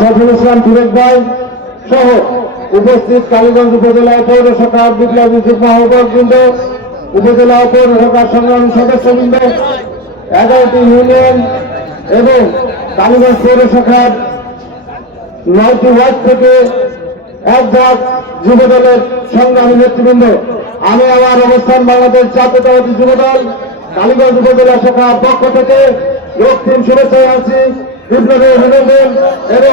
সাইফুল ইসলাম ফিরোজ ভাই সহ উপস্থিত কালীগঞ্জ উপজেলা পৌর শাখার বিপ্লবী যুগ্ম বৃন্দ উপজেলা পৌর শাখার সংগ্রামী সদস্যবৃন্দ, এগারোটি ইউনিয়ন এবং কালীগঞ্জ পৌর শাখার নয়টি ওয়ার্ড থেকে এক ভাগ যুব দলের সংগ্রামী নেতৃবৃন্দ। আমি আমার অবস্থান বাংলাদেশ জাতীয়তাবাদী যুব দল কালীগঞ্জ উপজেলা শাখার পক্ষ থেকে রক্তিম শুভেচ্ছা আছি বিপ্লবী অভিনন্দন এবং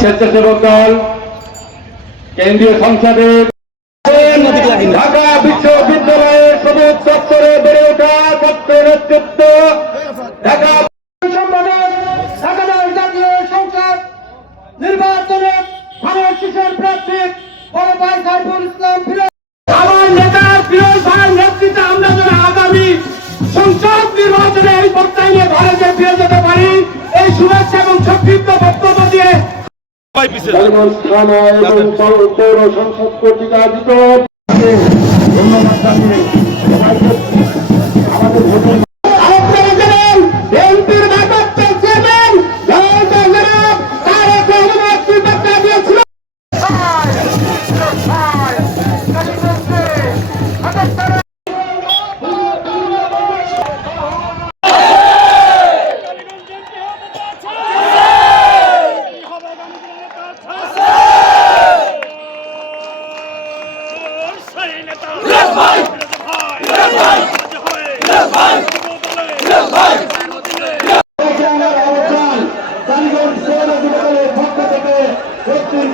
স্বেচ্ছাসেবক দল কেন্দ্রীয় সংসদের ঢাকা বিশ্ববিদ্যালয়ের সবুজ চত্বরে বেড়ে ওঠা ছাত্র নেতৃত্ব, ঢাকা নির্বাচনে আমার যেন আগামী সংসদ নির্বাচনে এই প্রত্যাইনে ভারতের ফিরে কালীগঞ্জ থানা এবং পৌর সংসদ কর্তৃক আয়োজিত ধন্যবাদ জানিয়ে। কালীগঞ্জ পৌর যুবদলের পক্ষ থেকে প্রত্যেক